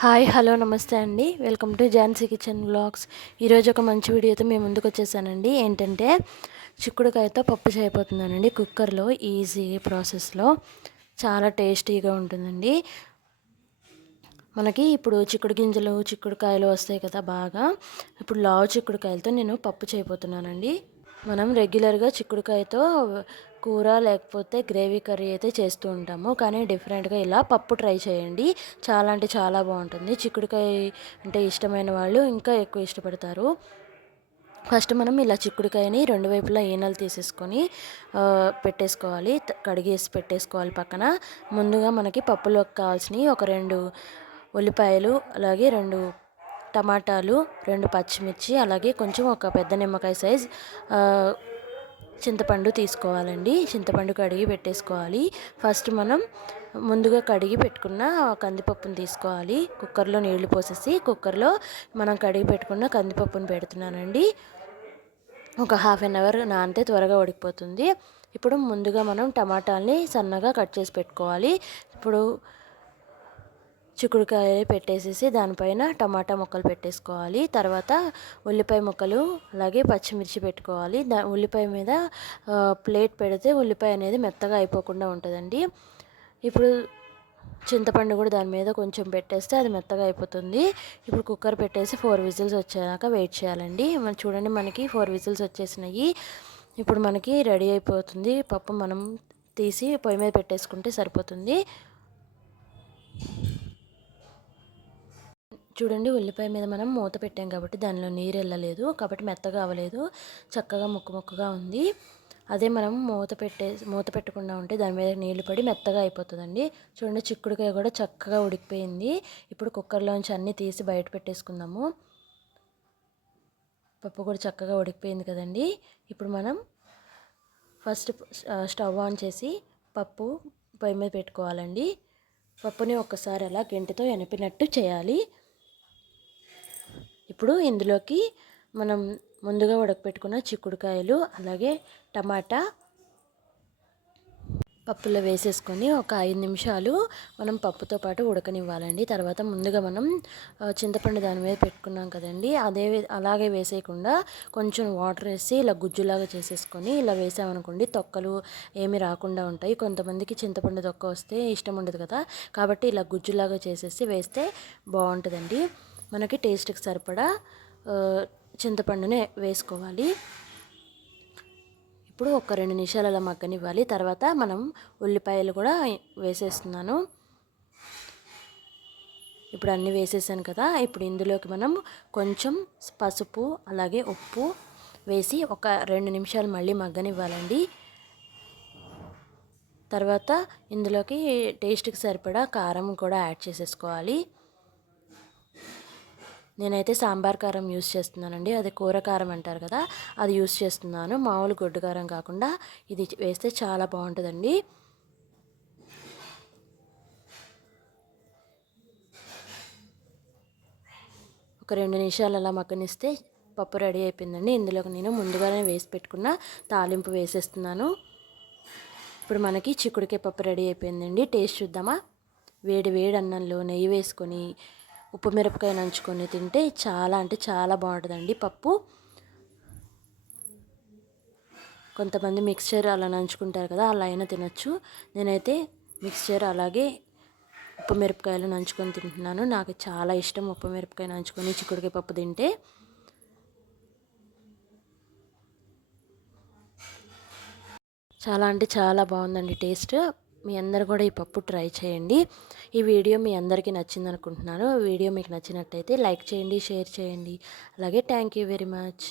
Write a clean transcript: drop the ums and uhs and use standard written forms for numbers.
Hi hello నమస్తే అండి. Welcome to Jhansi kitchen vlogs. ఈరోజు ఒక మంచి వీడియోతో మేము ముందుకు వచ్చేసానండి. ఏంటంటే చిక్కుడుకాయతో పప్పు చేయబోతున్నానండి. కుక్కర్లో ఈజీ ప్రాసెస్లో చాలా టేస్టీగా ఉంటుందండి. మనకి ఇప్పుడు చిక్కుడు గింజలు చిక్కుడుకాయలు వస్తాయి కదా బాగా. ఇప్పుడు లావు చిక్కుడుకాయలతో నేను పప్పు చేయబోతున్నానండి. మనం రెగ్యులర్గా చిక్కుడుకాయతో కూర లేకపోతే గ్రేవీ కర్రీ అయితే చేస్తూ ఉంటాము. కానీ డిఫరెంట్గా ఇలా పప్పు ట్రై చేయండి. చాలా అంటే చాలా బాగుంటుంది. చిక్కుడుకాయ అంటే ఇష్టమైన వాళ్ళు ఇంకా ఎక్కువ ఇష్టపడతారు. ఫస్ట్ మనం ఇలా చిక్కుడుకాయని రెండు వైపులా ఈనెలు తీసేసుకొని పెట్టేసుకోవాలి. కడిగేసి పెట్టేసుకోవాలి పక్కన. ముందుగా మనకి పప్పులోకి కావాల్సినవి ఒక 2 ఉల్లిపాయలు, అలాగే 2 టమాటాలు, 2 పచ్చిమిర్చి, అలాగే కొంచెం ఒక పెద్ద నిమ్మకాయ సైజ్ చింతపండు తీసుకోవాలండి. చింతపండు కడిగి పెట్టేసుకోవాలి. ఫస్ట్ మనం ముందుగా కడిగి పెట్టుకున్న కందిపప్పును తీసుకోవాలి. కుక్కర్లో నీళ్లు పోసేసి కుక్కర్లో మనం కడిగి పెట్టుకున్న కందిపప్పును పెడుతున్నానండి. ఒక హాఫ్ అన్ అవర్ నానితే త్వరగా ఉడికిపోతుంది. ఇప్పుడు ముందుగా మనం టమాటాలని సన్నగా కట్ చేసి పెట్టుకోవాలి. ఇప్పుడు చిక్కుడుకాయ పెట్టేసేసి దానిపైన టమాటా ముక్కలు పెట్టేసుకోవాలి. తర్వాత ఉల్లిపాయ ముక్కలు అలాగే పచ్చిమిర్చి పెట్టుకోవాలి. ఉల్లిపాయ మీద ప్లేట్ పెడితే ఉల్లిపాయ అనేది మెత్తగా అయిపోకుండా ఉంటుందండి. ఇప్పుడు చింతపండు కూడా దాని మీద కొంచెం పెట్టేస్తే అది మెత్తగా అయిపోతుంది. ఇప్పుడు కుక్కర్ పెట్టేసి 4 విజిల్స్ వచ్చేదాకా వెయిట్ చేయాలండి. మనం చూడండి, మనకి 4 విజిల్స్ వచ్చేసినాయి. ఇప్పుడు మనకి రెడీ అయిపోతుంది పప్పు. మనం తీసి పొయ్యి మీద పెట్టేసుకుంటే సరిపోతుంది. చూడండి, ఉల్లిపాయ మీద మనం మూత పెట్టాం కాబట్టి దానిలో నీరు వెళ్ళలేదు, కాబట్టి మెత్తగా అవ్వలేదు, చక్కగా ముక్కగా ఉంది. అదే మనం మూత పెట్టకుండా ఉంటే దాని మీద నీళ్లు పడి మెత్తగా అయిపోతుందండి. చూడండి, చిక్కుడుకాయ కూడా చక్కగా ఉడికిపోయింది. ఇప్పుడు కుక్కర్లోంచి అన్నీ తీసి బయట పెట్టేసుకుందాము. పప్పు కూడా చక్కగా ఉడికిపోయింది కదండి. ఇప్పుడు మనం ఫస్ట్ స్టవ్ ఆన్ చేసి పప్పు పొయ్యి మీద పెట్టుకోవాలండి. పప్పుని ఒక్కసారి అలా గెంటితో ఎనిపినట్టు చేయాలి. ఇప్పుడు ఇందులోకి మనం ముందుగా ఉడకపెట్టుకున్న చిక్కుడుకాయలు అలాగే టమాటా పప్పులో వేసేసుకొని ఒక 5 నిమిషాలు మనం పప్పుతో పాటు ఉడకనివ్వాలండి. తర్వాత ముందుగా మనం చింతపండు దాని మీద పెట్టుకున్నాం కదండి, అలాగే వేసేయకుండా కొంచెం వాటర్ వేసి ఇలా గుజ్జులాగా చేసేసుకొని ఇలా వేసామనుకోండి తొక్కలు ఏమి రాకుండా ఉంటాయి. కొంతమందికి చింతపండు తొక్క వస్తే ఇష్టం ఉండదు కదా, కాబట్టి ఇలా గుజ్జులాగా చేసేసి వేస్తే బాగుంటుందండి. మనకి టేస్ట్కి సరిపడా చింతపండుని వేసుకోవాలి. ఇప్పుడు ఒక 2 నిమిషాలు అలా మగ్గనివ్వాలి. తర్వాత మనం ఉల్లిపాయలు కూడా వేసేస్తున్నాను. ఇప్పుడు అన్నీ వేసేసాను కదా. ఇప్పుడు ఇందులోకి మనం కొంచెం పసుపు అలాగే ఉప్పు వేసి ఒక 2 నిమిషాలు మళ్ళీ మగ్గనివ్వాలండి. తర్వాత ఇందులోకి టేస్ట్కి సరిపడా కారం కూడా యాడ్ చేసేసుకోవాలి. నేనైతే సాంబార్ కారం యూస్ చేస్తున్నానండి. అది కూర కారం అంటారు కదా, అది యూస్ చేస్తున్నాను. మామూలు గొడ్డు కారం కాకుండా ఇది వేస్తే చాలా బాగుంటుందండి. ఒక 2 నిమిషాలు అలా మగ్గనిస్తే పప్పు రెడీ అయిపోయిందండి. ఇందులోకి నేను ముందుగానే వేసి పెట్టుకున్న తాలింపు వేసేస్తున్నాను. ఇప్పుడు మనకి చిక్కుడుకాయ పప్పు రెడీ అయిపోయిందండి. టేస్ట్ చూద్దామా? వేడి వేడి అన్నంలో నెయ్యి వేసుకొని ఉప్పు మిరపకాయ నంచుకొని తింటే చాలా అంటే చాలా బాగుంటుందండి పప్పు. కొంతమంది మిక్స్చర్ అలా నంచుకుంటారు కదా, అలా అయినా తినచ్చు. నేనైతే మిక్స్చర్ అలాగే ఉప్పు మిరపకాయలు నంచుకొని తింటున్నాను. నాకు చాలా ఇష్టం ఉప్పు మిరపకాయ నంచుకొని చిక్కుడుకాయ పప్పు తింటే. చాలా అంటే చాలా బాగుందండి టేస్ట్. మీ అందరు కూడా ఈ పప్పు ట్రై చేయండి. ఈ వీడియో మీ అందరికీ నచ్చింది అనుకుంటున్నాను. వీడియో మీకు నచ్చినట్టయితే లైక్ చేయండి, షేర్ చేయండి. అలాగే థ్యాంక్ యూ వెరీ మచ్.